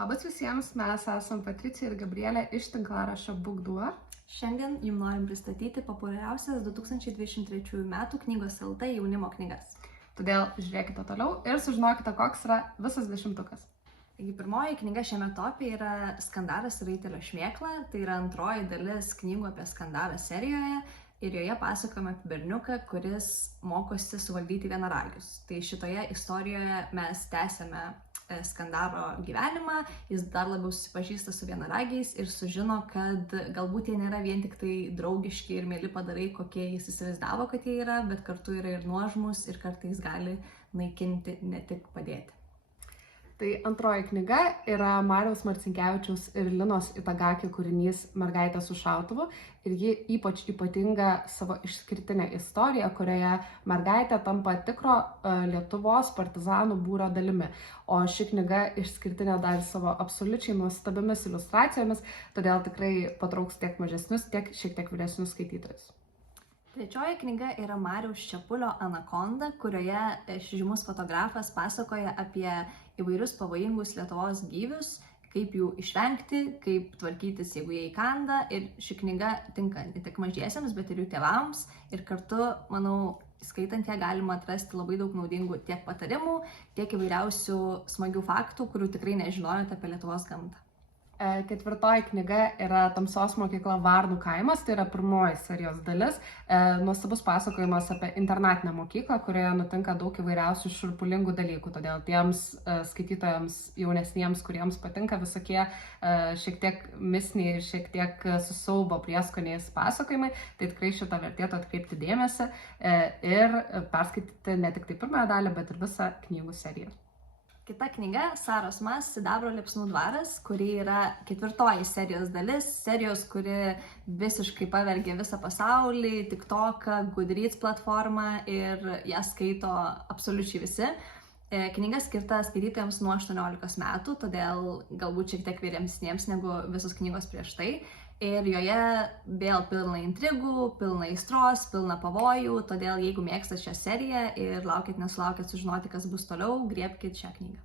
Labas visiems, mes esame Patricija ir Gabrielė iš tinklaraščio BookDuo. Šiandien jums norim pristatyti populiariausias 2023 metų knygos LT jaunimo knygas. Todėl žiūrėkite toliau ir sužinokite, koks yra visas 10-tukas. Taigi pirmoji knyga šiame topė yra Skandaras ir Raitelio šmėkla. Tai yra antroji dalis knygų apie Skandarą serijoje ir joje pasakojame apie berniuką, kuris mokosi suvaldyti vienaragius. Tai šitoje istorijoje mes tęsiame Skandaro gyvenimą, jis dar labiau susipažįsta su vienaragiais ir sužino, kad galbūt jie nėra vien tik tai draugiški ir mieli padarai, kokie jis įsivaizdavo, kad jie yra, bet kartu yra ir nuožmus ir kartais gali naikinti, ne tik padėti. Tai antroji knyga yra Mariaus Marcinkevičiaus ir Linos Itagaki kūrinys Mergaitė su šautuvu ir ji ypač ypatinga savo išskirtinę istoriją, kurioje mergaitė tampa tikro Lietuvos partizanų būrio dalimi. O ši knyga išskirtinė dar savo absoliučiai nuostabiamis iliustracijomis, todėl tikrai patrauks tiek mažesnius, tiek šiek tiek vyresnius skaitytojus. Trečioji knyga yra Mariaus Čepulio Anakonda, kurioje žymus fotografas pasakoja apie įvairius pavojingus Lietuvos gyvius, kaip jų išvengti, kaip tvarkytis, jeigu jie įkanda. Ir ši knyga tinka ne tik mažiesiems, bet ir jų tėvams. Ir kartu, manau, skaitant ją galima atrasti labai daug naudingų tiek patarimų, tiek įvairiausių smagių faktų, kurių tikrai nežinojote apie Lietuvos gamtą. Ketvirtoji knyga yra Tamsos mokykla Varnų kaimas, tai yra pirmoji serijos dalis. Nuostabus pasakojimas apie internatinę mokyklą, kurioje nutinka daug įvairiausių šiurpulingų dalykų. Todėl tiems skaitytojams jaunesniems, kuriems patinka visokie šiek tiek mistiniai ir šiek tiek su siaubo prieskoniais pasakojimai, tai tikrai šitą vertėtų atkreipti dėmesį ir perskaityti ne tik tai pirmąją dalį, bet ir visą knygų seriją. Kita knyga Saros Mas Sidabro liepsnų dvaras, kuri yra ketvirtoji serijos dalis, serijos, kuri visiškai pavergė visą pasaulį, TikToką, Goodreads platformą ir ją skaito absoliučiai visi. Knyga skirta skaitytojams nuo 18 metų, todėl galbūt šiek tiek vyresniems negu visos knygos prieš tai. Ir joje vėl pilna intrigų, pilna aistros, pilna pavojų, todėl jeigu mėgstate šią seriją ir nesulaukėt sužinoti, kas bus toliau, griebkit šią knygą.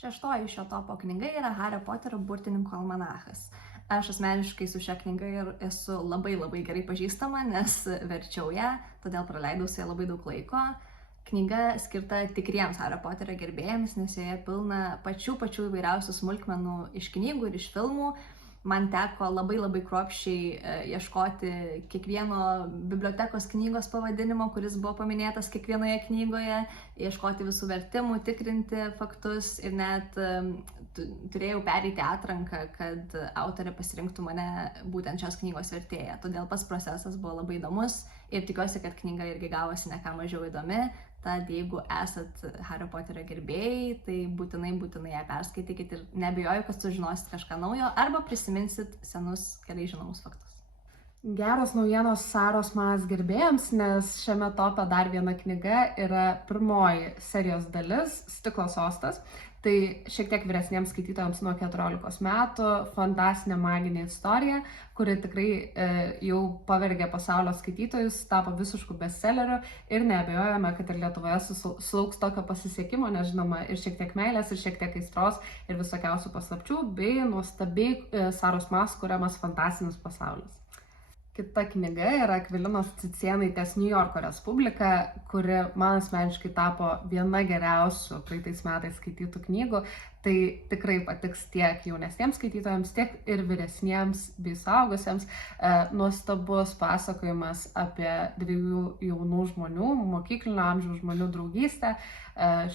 Šeštoji šio topo knyga yra Hario Poterio burtininko almanachas. Aš asmeniškai su šia knyga ir esu labai gerai pažįstama, nes verčiau ją, todėl praleidau su ją labai daug laiko. Knyga skirta tikriems Hario Poterio gerbėjams, nes joje pilna pačių įvairiausių smulkmenų iš knygų ir iš filmų. Man teko labai kruopščiai ieškoti kiekvieno bibliotekos knygos pavadinimo, kuris buvo paminėtas kiekvienoje knygoje, ieškoti visų vertimų, tikrinti faktus ir net turėjau pereiti atranką, kad autorė pasirinktų mane būtent šios knygos vertėją. Todėl pats procesas buvo labai įdomus ir tikiuosi, kad knyga irgi gavosi ne ką mažiau įdomi. Tad jeigu esat Hario Poterio gerbėjai, tai būtinai ją perskaitykit ir neabejoju, kad sužinosit kažką naujo arba prisiminsit senus gerai žinomus faktus. Geros naujienos Saros Mas gerbėjams, nes šiame tope dar viena knyga yra pirmoji serijos dalis Stiklo sostas. Tai šiek tiek vyresniems skaitytojams nuo 14 metų fantastinė maginė istorija, kuri tikrai jau pavergė pasaulio skaitytojus, tapo visišku bestselleriu ir neabejojame, kad ir Lietuvoje sulauks tokio pasisekimo, nes žinoma ir šiek tiek meilės, ir šiek tiek aistros, ir visokiausių paslapčių, bei nuostabiai Saros Mas kuriamas fantastinis pasaulis. Kita knyga yra Akvilinos Cicėnaitės New Yorko Respublika, kuri man asmeniškai tapo viena geriausių praeitais metais skaitytų knygų. Tai tikrai patiks tiek jaunesniems skaitytojams, tiek ir vyresniems bei suaugusiems. Nuostabus pasakojimas apie dviejų jaunų žmonių, mokyklinio amžiaus žmonių draugystę,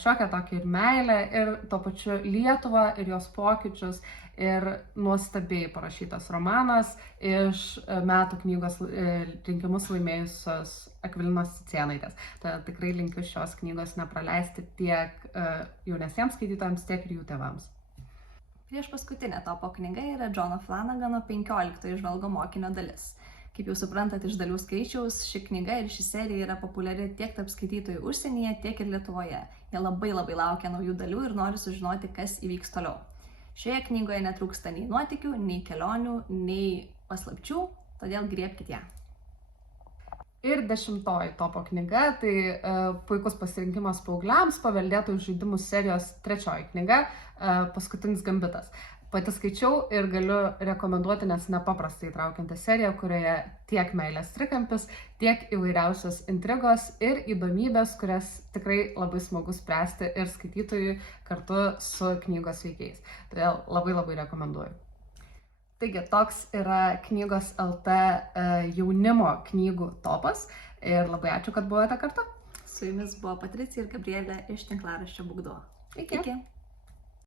šiokią tokią ir meilę, ir tuo pačiu Lietuvą ir jos pokyčius. Ir nuostabiai parašytas romanas iš metų knygos rinkimus laimėjusios Akvilinos Cicėnaitės. Todėl tikrai linkiu šios knygos nepraleisti tiek jaunesniems skaitytojams, tiek ir jų tėvams. Prieš paskutinė topo knyga yra Džono Flanagano 15 įžvalgo mokinio dalis. Kaip jau suprantat iš dalių skaičiaus, ši knyga ir ši serija yra populiari tiek tarp skaitytojų užsienyje, tiek ir Lietuvoje. Jie labai laukia naujų dalių ir nori sužinoti, kas įvyks toliau. Šioje knygoje netrūksta nei nuotykių, nei kelionių, nei paslapčių, todėl griebkit ją. Ir 10 topo knyga, tai puikus pasirinkimas paaugliams, Paveldėtojų žaidimų serijos 3 knyga, Paskutinis gambitas. Pati skaičiau ir galiu rekomenduoti, nes nepaprastai įtraukianti serija, kurioje tiek meilės trikampis, tiek įvairiausios intrigos ir įdomybės, kurias tikrai labai smagu spręsti ir skaitytojui kartu su knygos veikėjais. Todėl labai rekomenduoju. Taigi, toks yra Knygos LT jaunimo knygų topas ir labai ačiū, kad buvote kartu. Su jumis buvo Patricija ir Gabrielė iš tinklaraščio Bugdo. Iki. Iki.